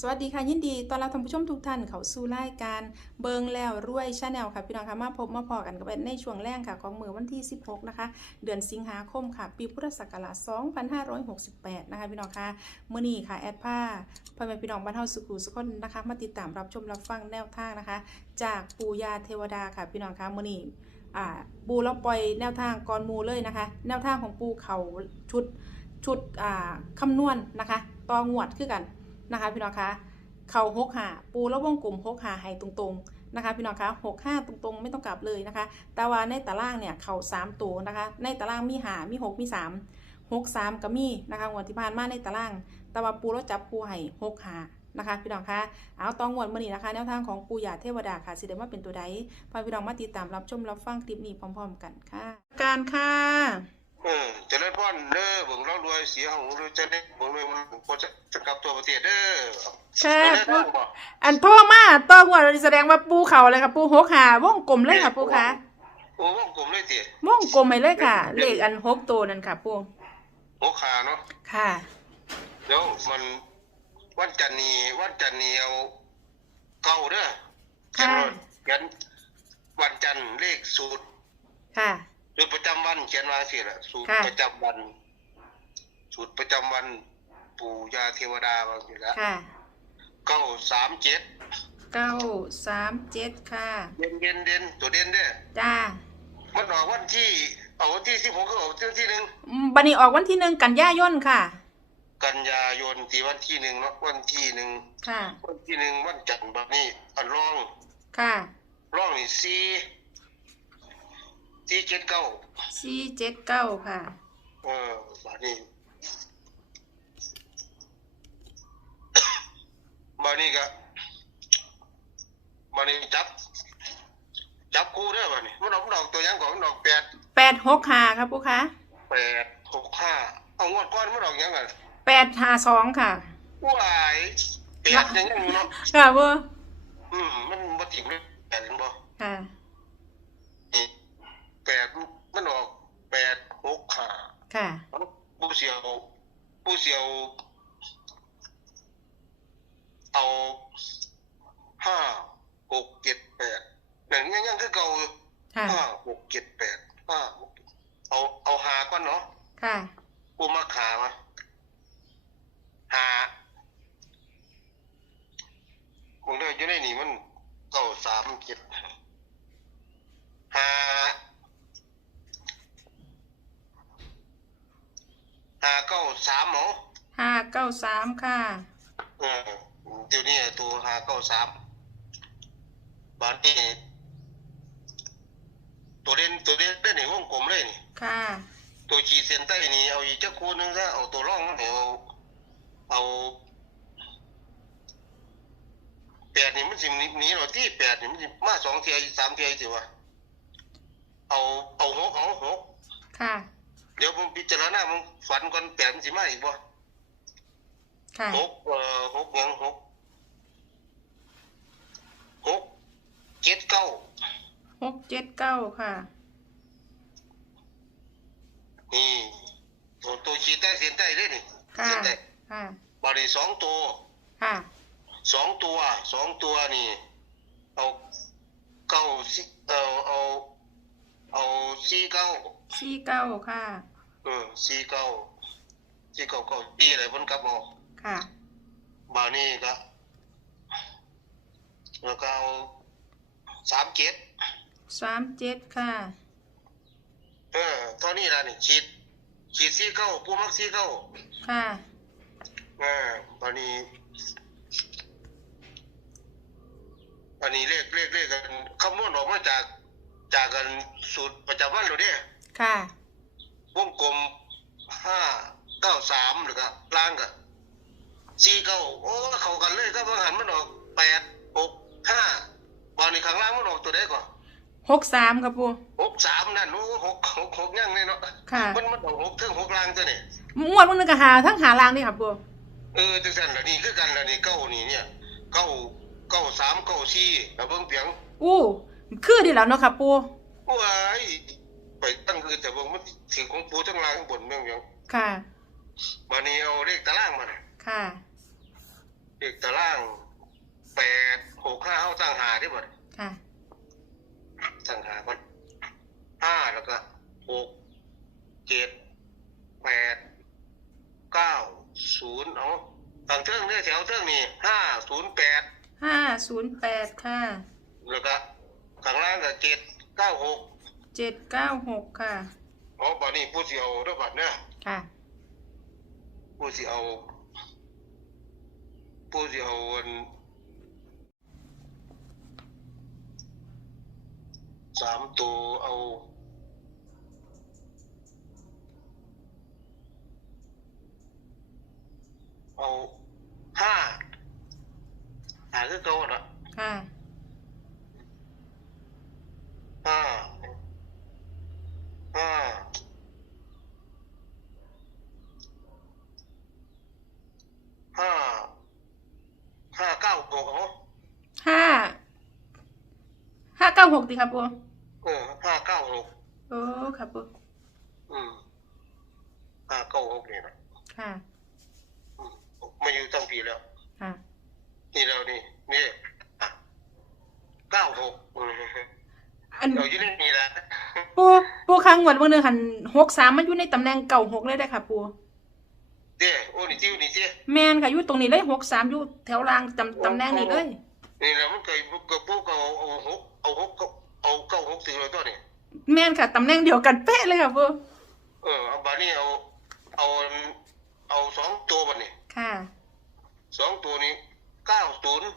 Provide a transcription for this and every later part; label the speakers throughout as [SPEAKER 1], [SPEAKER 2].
[SPEAKER 1] สวัสดีค่ะยินดีตอนรับท่านผู้ชมทุกท่านเขาสู่รายการเบิงแล้วรวยชาแนลค่ะพี่น้องค่ะมาพบมาพอกันกับในช่วงแรกค่ะของมือวันที่ 16 นะคะ เดือนสิงหาคมค่ะ ปีพุทธศักราช 2568 นะคะพี่น้องค่ะเมื่อนี้ค่ะแอดผ้าพ่อแม่พี่น้องบ้านเฮาสุขุสุขคนนะคะ มาติดตามรับชมรับฟังแนวทางนะคะ จากปูยาเทวดาค่ะพี่น้องค่ะเมื่อนี้ปูเราปล่อยแนวทางก่อนมูเลยนะคะ แนวทางของปูเขาชุดชุดคำนวณนะคะต่องวดคือกัน นะคะพี่น้องคะเข่าหกหาปูแล้ววงกลมหกหาให้ตรงๆนะคะพี่น้องคะหกห้าตรงๆ ไม่ต้องกลับเลยนะคะแต่ว่าในตารางเนี่ยเข่าสามตัวนะคะ ในตารางมีหามีหกมีสามหกสามก็มีนะคะงวดที่ผ่านมาในตารางแต่ว่าปูแล้วจับปูให้หกหานะคะพี่น้องคะเอาตองงวดมื่อนี้นะคะ แนวทางของปูหยาเทวดาค่ะสิเดมาเป็นตัวใดพาพี่น้องมาติดตามรับชมรับฟังคลิปนี้พร้อม ๆ กันค่ะ การค่ะ
[SPEAKER 2] พ่อนเด้อเบิ่งเรารวยเสียของเราจะได้เบิ่งรวยมันพอจะจะกลับตัวประเทศเด้อ
[SPEAKER 1] ค่ะ
[SPEAKER 2] เจะได้
[SPEAKER 1] ปู
[SPEAKER 2] บ้างบ่
[SPEAKER 1] อันโทรมาตองวดแสดงว่าปูเขาเลยค่ะปูหกหาวงกลมเลยค่ะปูคะ
[SPEAKER 2] โอ้วงกลมเลยติ
[SPEAKER 1] ม่วงกลมไปเลยค่ะ เลขอันหกตัวนั่นค่ะปู
[SPEAKER 2] หัวขาเนาะ
[SPEAKER 1] ค่ะ
[SPEAKER 2] เดี๋ยวมันวันจันทร์นี้วันจันทร์นี้เอาเก่าเด้อเขียน
[SPEAKER 1] ค่ะ
[SPEAKER 2] ว่าเขียนวันจันทร์เลขสูตร
[SPEAKER 1] ค่ะ
[SPEAKER 2] สูตรประจำวันเขียนว่าสิล่ะสูตร
[SPEAKER 1] ค่ะ
[SPEAKER 2] ประจำวัน สูตรประจำวัน ปู่ย่าเทวดาว่าสิละ
[SPEAKER 1] ค่ะ
[SPEAKER 2] เก้าสามเจ็ด
[SPEAKER 1] เก้าสามเจ็ดค่ะ
[SPEAKER 2] เด่นเด่นเด่นตัวเด่นเด้อ
[SPEAKER 1] จ้า
[SPEAKER 2] มันออกวันที่เอาวันที่สิบหกก็ออกวันที่หนึ่ง
[SPEAKER 1] อืมบันนี้ออกวันที่หนึ่งกันยายนค่ะ
[SPEAKER 2] กันยายนที่วันที่หนึ่งเนาะวันที่หนึ่ง
[SPEAKER 1] ค่ะ
[SPEAKER 2] วันที่หนึ่งวันจันทร์บัดนี้อันร่อง
[SPEAKER 1] ค่ะ
[SPEAKER 2] ร่องนี่สี่ สี่เจ็ดเก้า
[SPEAKER 1] สี่เจ็ดเก้าค่ะ
[SPEAKER 2] เออบัดนี้บัดนี้ก็บัดนี้จับ จับคู่เด้อบัดนี้มันออกมันออกตัวหยังก่อนมันออกแปด
[SPEAKER 1] แปดหกหาครับปูคะ
[SPEAKER 2] แปดหกห้าเอางวดก้อนมันออกหยังไง
[SPEAKER 1] แปดหาสองค่ะ
[SPEAKER 2] ว้ายแปดอยังยังเนาะ
[SPEAKER 1] ค่ะปู
[SPEAKER 2] อืมมันบ่ถิงเลยแปดเห็นบ่
[SPEAKER 1] ค่ะ
[SPEAKER 2] นี่แปดมันออกแปดหกห้า
[SPEAKER 1] ค่ะ
[SPEAKER 2] ผู้เสียวผู้เสียวเอาห้าหกเจ็ดแปดนั่นยังยังคือเก่าอยู่
[SPEAKER 1] ค่ะ
[SPEAKER 2] ห้าหกเจ็ดแปดห้าหกเอาเอาหาก่อนเนาะ
[SPEAKER 1] ค่ะ
[SPEAKER 2] กูมาขามาหาคงได้อยู่ในนี่มันเก้าสามเจ็ดหาหาเก้าสามเหรอ
[SPEAKER 1] ห้าเก้า สามค่ะ
[SPEAKER 2] เออเดี๋ยวนี้ตัวหาเก้าสามบานนี้ตัวเด่นตัวเด่นเด่นในวงกลมเลยนี่
[SPEAKER 1] ค่ะ
[SPEAKER 2] ตัวขีดเส้นใต้นี่เอาอีกจักคู่หนึงซะเอาตัวร่องมันเอาเอาแปดนี่มันสิหนีหนีเราที่แปดนี่มันสิมาสองเทียสามเทียสิวะเอาเอาหกเอาหก
[SPEAKER 1] ค่ะ
[SPEAKER 2] เดี๋ยวผมพิจารณาผมฝันก่อนแปดมันสิมาอีกบ่
[SPEAKER 1] ค่ะ
[SPEAKER 2] หกเอ่อหกหยังหกหกเจ็ดเก้า
[SPEAKER 1] หกเจ็ดเก้าค่ะ
[SPEAKER 2] นี่ตัวตัวขีดใต้เส้นใต้เลยนี่
[SPEAKER 1] ค่ะ
[SPEAKER 2] เส้นใต้
[SPEAKER 1] ค่ะ
[SPEAKER 2] บารีสองตัว
[SPEAKER 1] ค่ะ
[SPEAKER 2] สองตัวสองตัวนี่ เอาเก้าสิเอาเอาเอาสี่เก้า
[SPEAKER 1] สี่เก้าค่ะ
[SPEAKER 2] เออสี่เก้าสี่เก้าเก้าปีอะไรบนกลับเอา
[SPEAKER 1] ค่ะ
[SPEAKER 2] บานี่ก็แล้วก็เอาสามเจ็ด
[SPEAKER 1] สามเจ็ดค่ะ
[SPEAKER 2] เออเท่านี้ละนี่ฉีดฉีดสี่เก้าปูมักสี่เก้า
[SPEAKER 1] ค่ะ
[SPEAKER 2] เออบานี่อันนี้เลขเลขเลขกันคำนวณออกมาจากจากกันสูตรประจำวันเราเนี่ย
[SPEAKER 1] ค่ะ
[SPEAKER 2] วงกลมห้าเก้าสามหรือก็ล่างก็ สี่เก้าโอ้เข้ากันเลยก็บางหันมันออกแปดหกห้าบอลในข้างล่างมันออกตัวได้ก่อน
[SPEAKER 1] หกสามครับปู
[SPEAKER 2] หกสามนั่นโอ้หกหกหกยังเนี่ยเนาะ
[SPEAKER 1] ค่ะ
[SPEAKER 2] มันมันออกหกถึงหกล่างตัวนี่
[SPEAKER 1] งวดมันนึงก็หาทั้งหาลางนี่ครับปู
[SPEAKER 2] เออจังสันละนี่คือกันละนี่เก้านี่เนี่ยเก้าเก้าสามเก้าสี่แล้วเบิ่งเปียง
[SPEAKER 1] อู้คือดีแล้วเนาะครับปู
[SPEAKER 2] ว้ายไปตั้งคือแต่เบิ่งมันถึงของปูทั้งล่างข้างบนเมืองเปียง
[SPEAKER 1] ค่ะ
[SPEAKER 2] บานี้เอาเลขตารางมาน่ะ
[SPEAKER 1] ค่ะ
[SPEAKER 2] เลขตารางแปดหกห้าเฮาตั้งหาได้บ่
[SPEAKER 1] ค่ะ
[SPEAKER 2] ตั้งหาก่อนห้าแล้วก็หกเจ็ดแปดเก้าศูนย์เอาตั้งเทิงเนี่ยแถวเทิงนี่ห้าศูนย์แปด
[SPEAKER 1] ห้าศูนย์แปดค่ะ
[SPEAKER 2] แล้วก็ข้างล่างก็เจ็ดเก้าหก
[SPEAKER 1] เจ็ดเก้าหกค่ะ
[SPEAKER 2] อ๋อบัดนี้ผู้สิเอาเด้อบัดเนี่ย
[SPEAKER 1] ค่ะ
[SPEAKER 2] ผู้สิเอาผู้สิเอาอันสามตัว เอาเอาห้าหาคือเก่าน่ะ
[SPEAKER 1] ค่ะ
[SPEAKER 2] ห้าห้าห้าห้าเก้าหกเหรอ
[SPEAKER 1] ห้า ห้าเก้าหกดีครับปู
[SPEAKER 2] เออห้าเก้าหก
[SPEAKER 1] โอ้ครับปู
[SPEAKER 2] อืมห้าเก้าหกนี่นะ
[SPEAKER 1] ค่ะ
[SPEAKER 2] อืมมาอยู่ตั้งปีแล้ว
[SPEAKER 1] ค่ะ
[SPEAKER 2] นี่แล้วนี่นี่อะเก้าหกอืม
[SPEAKER 1] อัน
[SPEAKER 2] เราอยู่ในนี่แหละ
[SPEAKER 1] ปูปูครั้งวันวันหนึ่งหันหกสามมันอยู่ในตำแหน่งเก่าหกเลยได้อค่ะปู
[SPEAKER 2] เด้โอ้นี่จิ้วนี่เจ้
[SPEAKER 1] แมนค่ะอยู่ตรงนี้เลยหกสามอยู่แถวรางตำตำแหน่งนี้เลย
[SPEAKER 2] นี่แหละมันเคยกับพวกเอาเอาหก เอาหกเอาเก้าหกสี่เลยตัวนี่
[SPEAKER 1] แมนค่ะตำแหน่งเดียวกันเป๊ะเลยค่ะปู
[SPEAKER 2] เออเอาบานี่เอา เอาเอาสองตัวบันนี่
[SPEAKER 1] ค่ะ
[SPEAKER 2] สองตัวนี้เก้าศูนย์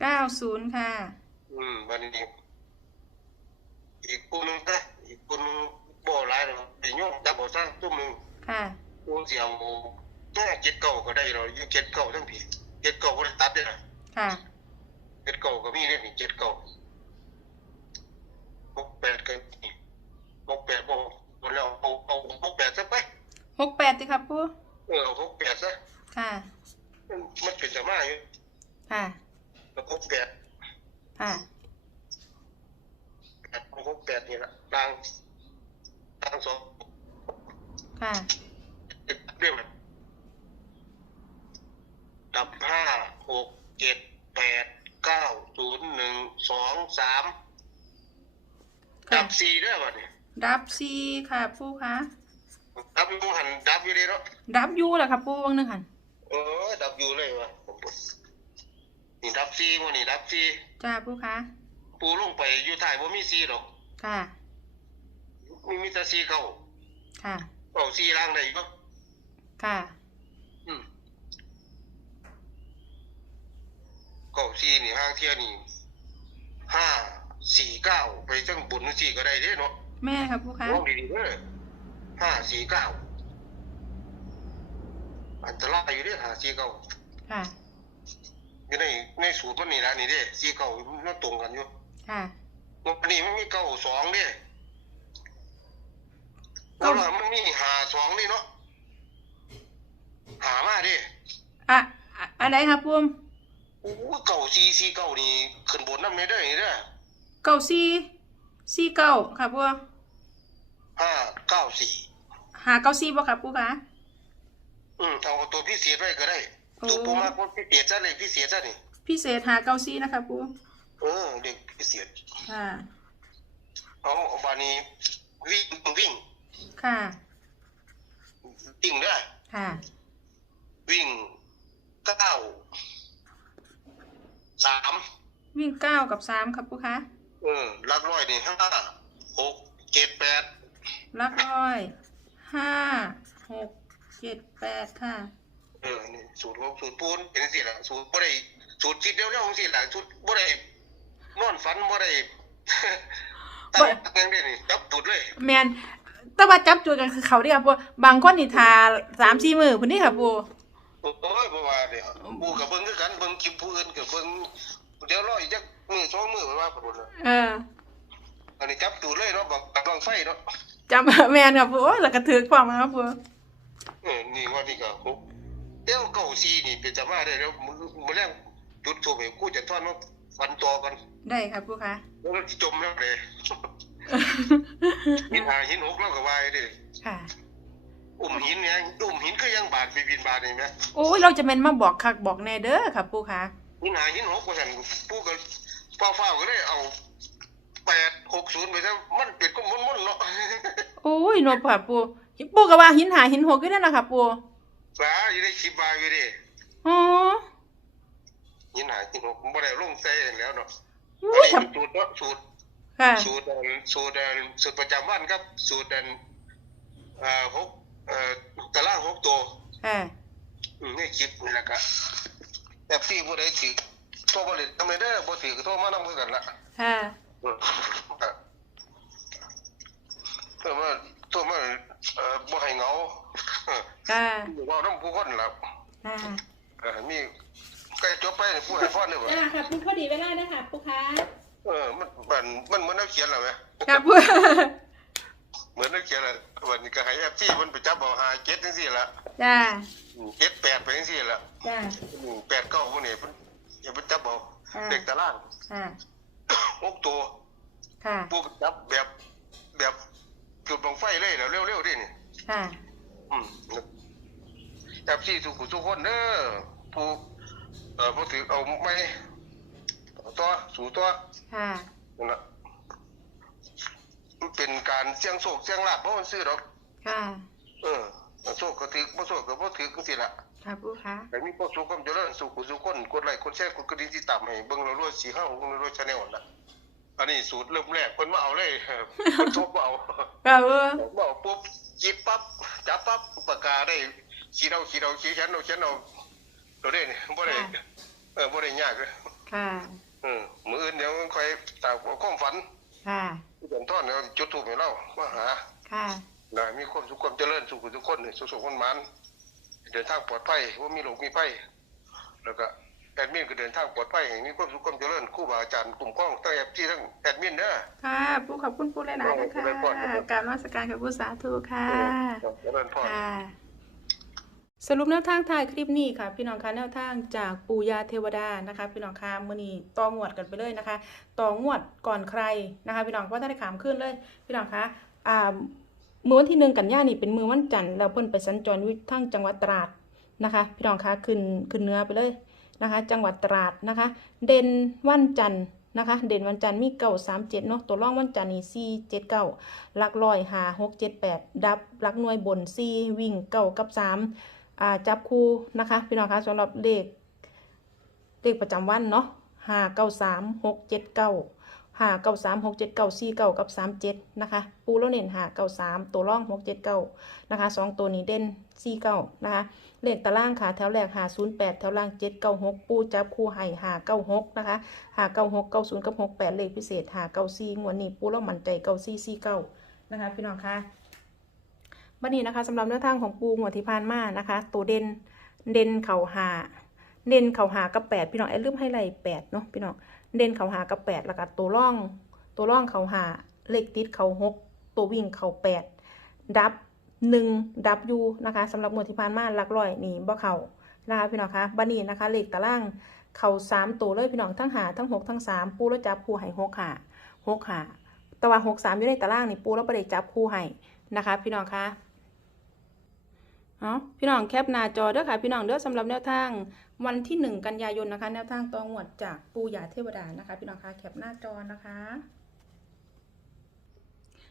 [SPEAKER 1] เก้าศูนย์ค่ะ
[SPEAKER 2] อืมบันนี้อีกคนนึงก็อีกคนนึงบ่หลายหรอกเป็นโยมจับบ่สร้างตุ้มหนึง
[SPEAKER 1] ค่ะ
[SPEAKER 2] กูเสียวแค่เจ็ดเก้าก็ได้เราอยู่เจ็ดเก้าทั้งผีเจ็ดเก้าก็ได้ตัดได้นะ
[SPEAKER 1] ค่ะ
[SPEAKER 2] เจ็ดเก้าก็มีได้นี่เจ็ดเก้า หกแปดก็มีหกแปดบ่บ่แล้วเอาเอาหกแปดซะไป
[SPEAKER 1] หกแปดดีครับปู
[SPEAKER 2] เออเอาหกแปดซะ
[SPEAKER 1] ค่ะ
[SPEAKER 2] มันมันเป็นจะมาอยู่
[SPEAKER 1] ค่ะ
[SPEAKER 2] แล้วหกแปด
[SPEAKER 1] ค่ะ
[SPEAKER 2] แปดหกแปดนี่ละต่างต่างสอง
[SPEAKER 1] ค่ะ
[SPEAKER 2] เรียกมันดับห้าหกเจ็ดแปดเก้าศูนย์หนึ่งสองสาม
[SPEAKER 1] ค่ะ
[SPEAKER 2] ดับสี่ด้วยวะเนี่ย
[SPEAKER 1] ดับซีค่ะปูคะ
[SPEAKER 2] ดับอยู่หันดับอยู่เลยเนาะ
[SPEAKER 1] ดับยูแหละครับปูวังหนึงหัน
[SPEAKER 2] เออดับอยู่เลยวะนี่ดับสี่วะนี่ดับสี่
[SPEAKER 1] จ้าปูคะ
[SPEAKER 2] ปูลงไปอยู่ท้ายว่ามีสี่หรอก
[SPEAKER 1] ค่ะ
[SPEAKER 2] มีมีแต่สี่เก้า
[SPEAKER 1] ค่ะ
[SPEAKER 2] เอาสี่ล่างได้อยู่
[SPEAKER 1] ค่ะ
[SPEAKER 2] อืมเก้าสี่นี่ห้างเที่ยนี่ห้า สี่เก้าไปจังบุญสี่ก็ได้เด้เนาะ
[SPEAKER 1] แม่ครับปูคะ
[SPEAKER 2] ลองดีๆเด้อห้าสี่เก้าอันตรายอยู่เด้อห้าสี่เก้า
[SPEAKER 1] ค่ะ
[SPEAKER 2] อยู่ในในสูตรมันนี่ละนี่เด้สี่เก้ามันตรงกันอยู่
[SPEAKER 1] ค่ะ
[SPEAKER 2] วันนี้มันมีเก้าสองเด้เพ
[SPEAKER 1] เก้า
[SPEAKER 2] ราะว่ามันมีหาสองนี่เนาะหามาเด้
[SPEAKER 1] อะอะอะไรครับปูม
[SPEAKER 2] โอ้เก้าสี่สี่เก้านี่ขึ้นบนน้ำเนี่ยเด้อนี่เด้อ
[SPEAKER 1] เก้าซีซีเก้าค่ะปู
[SPEAKER 2] ห้าเก้าสี่
[SPEAKER 1] หาเก้าซีบ่ครับปูคะ
[SPEAKER 2] อืมเอาตัวพิเศษไว้ก็ได้
[SPEAKER 1] โอ้
[SPEAKER 2] ตัวปูมากกว่าพิเศษซะเลยพิเศษซะนี่
[SPEAKER 1] พิเศษหาเก้าซีนะคะปู
[SPEAKER 2] เออเด็กพิเศษ
[SPEAKER 1] ค่ะ
[SPEAKER 2] เอาเอาบานี้วิ่งวิ่ง
[SPEAKER 1] ค่ะ
[SPEAKER 2] วิ่งเด้อ
[SPEAKER 1] ค่ะ
[SPEAKER 2] วิ่งเก้าสาม
[SPEAKER 1] วิ่งเก้ากับสามครับปูคะ
[SPEAKER 2] เออหลักร้อยนี่ห้าหกเจ็ดแปด
[SPEAKER 1] ลักร้อยห้าหกเจ็ดแปดค่ะ
[SPEAKER 2] เออนี่สูตรของสูตรปูนเป็นสิล่ะสูตรบ่ได้สูตรคิดเร็วๆของสิล่ะสูตรบ่ได้นอนฝันบ่ได้ตั้งยังได้นี่จับตูดเลย
[SPEAKER 1] แมนแต่ว่าจับจุดกันคือเขาเดียวปูบางคนนี่ทาสามสี่มือคนนี้ค่ะปู
[SPEAKER 2] โอ้ยบ่ว่าเด้ปูกับเบิ่งคือกันเบิ่งคลิปผู้อื่นกับเบิ่งเดี๋ยวรออีกจัก มื้อสองมื้อไปว่าพุ่นน่ะ
[SPEAKER 1] เออ
[SPEAKER 2] อันนี้จับตูดเลยเนาะบักบักลองไฟเนาะ
[SPEAKER 1] จำแมนค่ะปูโอ้ยแล้วก็ถือความมาครับปู
[SPEAKER 2] เออนี่ว่านี่ก็หกเดี๋ยวเก้าซีนี่เป็นจะมาได้แล้วมื้อมื้อแรกจุดโทบให้กูจะทอนว่าฟันต่อกัน
[SPEAKER 1] ได้ครับปูคะ
[SPEAKER 2] แล้วมันสิจมแล้วเลยหินหาหินหกแล้วก็ว่าอยู่เด้
[SPEAKER 1] ค่ะ
[SPEAKER 2] โอ้อุ้มหินเนี่ยอุ้มหินก็ยังบาดไปบินบาดนี่ไหม
[SPEAKER 1] โอ้ยเราจะแม่นมาบอกคักบอกแน่เด้อค่ะปูค่ะ
[SPEAKER 2] หินหาหินหกว่าสันปูก็ ฟ้าฟ้าก็เลยเอาแปดหกศูนย์ไปซะมันเป็นก็มุนมุนๆเนาะ
[SPEAKER 1] โอ้ยหนวค่ะปูปูก็ว่าหินหาหินหกอยู่นั่นแหละค่ะปู
[SPEAKER 2] สาอยู่ในคลิปบาอยู่ดิ
[SPEAKER 1] อ๋อ
[SPEAKER 2] หินหาหินหกบ่ได้ลงใส่แล้วเนาะ
[SPEAKER 1] อุ้
[SPEAKER 2] อัน
[SPEAKER 1] ย
[SPEAKER 2] นี้
[SPEAKER 1] ค่ะ
[SPEAKER 2] สูตรเนาะสูตร
[SPEAKER 1] ค่ะ
[SPEAKER 2] สูตรอันสูตรอันสูตรประจำวันครับ สูตรอันเอ่อหกเอ่อตารางหกตัว
[SPEAKER 1] ค่ะ
[SPEAKER 2] อืมนี่คลิปนี่แหละครับแต่พี่ผู้ใดถือ โทรมาเลยทำไมเด้อบ่ถือก็โทรมานำคือกันละ
[SPEAKER 1] ค่ะ
[SPEAKER 2] อืมครับโทรมาโทรมาเอ่อบ่ให้เหงาเออ
[SPEAKER 1] ค่ะ
[SPEAKER 2] เว้านำผู้คนล่ะ
[SPEAKER 1] ค่ะ
[SPEAKER 2] เออมีใกล้จบไปนี่ผู้ให้พรได้บ่
[SPEAKER 1] อ่าค่ะปูพอดีเวลานะคะปูค่ะ
[SPEAKER 2] เออมันมันมันเหมือนนักเขียนแล้วไหม
[SPEAKER 1] ค่ะปู
[SPEAKER 2] เหมือนนักเขียนแล้ววันนี้ก็ให้ FC มันไปจับเอาหาเจ็ดจังซี่ล่ะ
[SPEAKER 1] จ้า
[SPEAKER 2] อืมเจ็ดแปดไปจังซี่ล่ะ
[SPEAKER 1] จ้า
[SPEAKER 2] อืมแปดเก้าพวกนี้เพิ่น อย่าไปจับเอา
[SPEAKER 1] ค่ะ
[SPEAKER 2] เด็กตาราง
[SPEAKER 1] ค่ะ
[SPEAKER 2] หกตัว
[SPEAKER 1] ค่ะ
[SPEAKER 2] ผู้จับแบบแบบจุดบังไฟเลยแล้วเร็วๆดินี่
[SPEAKER 1] ค่ะ
[SPEAKER 2] อืมจับซี่ทุกทุกคนเด้อผู้เอ่อผู้ถือเอาไม่ตัวสู่ตัว
[SPEAKER 1] ค่ะ
[SPEAKER 2] นั่นล่ะมันเป็นการเสี่ยงโชคเสี่ยงลาภเพราะมันซื้อดอก
[SPEAKER 1] ค่ะ
[SPEAKER 2] เออโชคก็ถือบ่โชคก็บ่ถือจังซี่ล่ะ
[SPEAKER 1] ค่ะปูค่ะ
[SPEAKER 2] แต่มีความสุขความเจริญสุขสุขคนกดไลค์กดแชร์กดกระดิ่งที่ต่ำให้เบิ่งเรารวยสีห้าเบิ่งเรารวยชาแนลน่ะอันนี้สูตรเริ่มแรกเพิ่นมาเอาเลยเออเพิ่นทบมาเอา
[SPEAKER 1] ค่ะปู
[SPEAKER 2] บอกปุ๊บจิบปั๊บจับปั๊บปากกาได้ขีดเอาขีดเอาขีดเขียนเอาเขียนเอาตัวเด่นบ่ได้เออบ่ได้ยากเลย
[SPEAKER 1] ค่ะ
[SPEAKER 2] เออมื้ออื่นเดี๋ยวค่อยตามความฝัน
[SPEAKER 1] ค่ะ
[SPEAKER 2] ที่ผมทอนเดี๋ยวจุดธูปให้เรามาหา
[SPEAKER 1] ค่ะ
[SPEAKER 2] นะมีความสุขความเจริญสุขทุกคนนี่สุขสุขคนมัน เดินทางปลอดภัยว่ามีโรคมีภัยแล้วก็แอดมินก็เดินทางปลอดภัยให้มีความสุขความเจริญครูบาอาจารย์กลุ่มก้องตั้งแอปที่ทั้งแอดมินเด้อ
[SPEAKER 1] ค่ะปูขอบคุณปูหลายๆนะคะ
[SPEAKER 2] ขอบคุณครับ
[SPEAKER 1] การนมัสการกับปูสาธุค่ะ
[SPEAKER 2] เจริญพร
[SPEAKER 1] ค่ะสรุปแนวทางถ่ายคลิปนี้ค่ะ พี่น้องคะแนวทางจากปู่ย่าเทวดานะคะ พี่น้องคะมื้อนี้ต่องวดกันไปเลยนะคะต่องวดก่อนใครนะคะ พี่น้องเพราะถ้าได้ขามขึ้นเลย พี่น้องคะอ่า มื้อวันที่หนึ่งกันยานี่เป็นมือวันจันทร์แล้วเพิ่นไปสัญจรอยู่ทางจังหวัดตราดนะคะ พี่น้องคะขึ้นขึ้นเนื้อไปเลยนะคะ จังหวัดตราดนะคะ เด่นวันจันทร์นะคะ เด่นวันจันทร์มีเก้าสามเจ็ดเนาะตัวร่องวันจันทร์นี่สี่เจ็ดเก้าหลักร้อยหาหกเจ็ดแปดดับหลักหน่วยบนสี่วิ่งเก้ากับสามอ่าจับคู่นะคะ พี่น้องคะสำหรับเลขเลขประจำวันเนาะห้าเก้าสามหกเจ็ดเก้า ห้าเก้าสามหกเจ็ดเก้าสี่เก้ากับสามเจ็ดนะคะ ปูแล้วเน้นห้าเก้าสามตัวร่องหกเจ็ดเก้านะคะสองตัวนี้เด่นสี่เก้านะคะ เลขตารางค่ะแถวแรกหาศูนย์แปดแถวล่างเจ็ดเก้าหกปูจับคู่ให้หาเก้าหกนะคะหาเก้าหกเก้าศูนย์กับหกแปดเลขพิเศษหาเก้าสี่งวดนี้ปูแล้วมั่นใจเก้าสี่สี่เก้านะคะพี่น้องคะบัดนี้นะคะสำหรับแนวทางของปูหัวดที่ผ่านมานะคะ ตัวเด่นเด่นเข่าหาเด่นเข่าหากับแปดพี่น้องไอ้ลืมให้ไล่แปดเนาะพี่น้อง เด่นเข่าหากับแปดแล้วก็ตัวร่อง ตัวร่องเข่าหาเลขติดเข่าหกตัววิ่งเข่าแปดดับหนึ่งดับยูนะคะสำหรับหมวดที่ผ่านมาหลักร้อยนี่บ่เข่านะคะพี่น้องคะบัดนี้นะคะเลขตารางเข่าสามตัวเลยพี่น้องทั้งหาทั้งหกทั้งสามปูแล้วจับคู่ให้หกหาหกหาแต่ว่าหกสามอยู่ในตารางนี่ปูแล้วประเดจับคู่ให้นะคะ พี่น้องคะเอาพี่น้องแคปหน้าจอเด้อค่ะพี่น้องเด้อสำหรับแนวทาง วันที่หนึ่งกันยายนนะคะ แนวทางตองวดจากปูยาเทวดานะคะ พี่น้องคะแคปหน้าจอนะคะ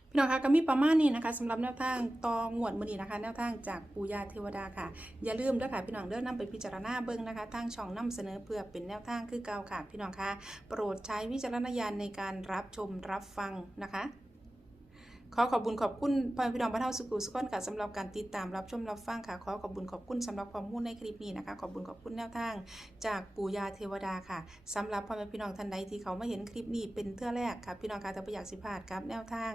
[SPEAKER 1] พี่น้องคะก็มีประมาณนี้นะคะสำหรับแนวทางตองวดมือนี้นะคะ แนวทางจากปูยาเทวดาค่ะ อย่าลืมเด้อค่ะพี่น้องเด้อนำไปพิจารณาเบิ่งนะคะทางช่องนำเสนอเพื่อเป็นแนวทางคือเก่าค่ะ พี่น้องคะโปรดใช้วิจารณญาณในการรับชมรับฟังนะคะ ขอขอบคุญขอบคุณพ่อแม่พี่น้องบ้านเฮาสุขุสุขคนค่ะสำหรับการติดตามรับชมรับฟังค่ะ ขอขอบคุญขอบคุณสำหรับความรู้ในคลิปนี้นะคะ ขอบคุญขอบคุณแนวทาง จากปู่ยาเทวดาค่ะสำหรับพ่อแม่พี่น้องท่านใดที่เขามาเห็นคลิปนี้เป็นเทื่อแรกค่ะพี่น้องคะแต่ประอยากสิพลาดกับแนวทาง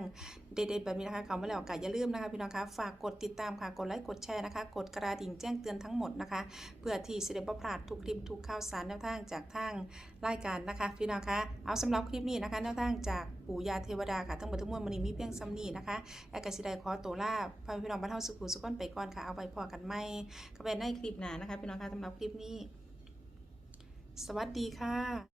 [SPEAKER 1] เด็ดๆแบบนี้นะคะเขามาแล้วก็อย่าลืมนะคะพี่น้องคะฝากกดติดตามค่ะกดไลค์กดแชร์นะคะ กดกระดิ่งแจ้งเตือนทั้งหมดนะคะ เพื่อที่จะได้บ่พลาดทุกคลิปทุกข่าวสารแนวทางจากทางรายการนะคะ พี่น้องคะเอาสำหรับคลิปนี้นะคะ แนวทางจากปู่ยาเทวดาค่ะทั้งหมดทั้งมวลมันนี้มีเพียงซ้ำนี้นะคะแอกาศิไดขอตัวลาพ่อพี่น้องบ้านเฮาสุขุสุขคนไปก่อนค่ะ เอาไปพอกันไหมก็เป็นในคลิปหนานะคะพี่น้องคะสำหรับคลิปนี้ สวัสดีค่ะ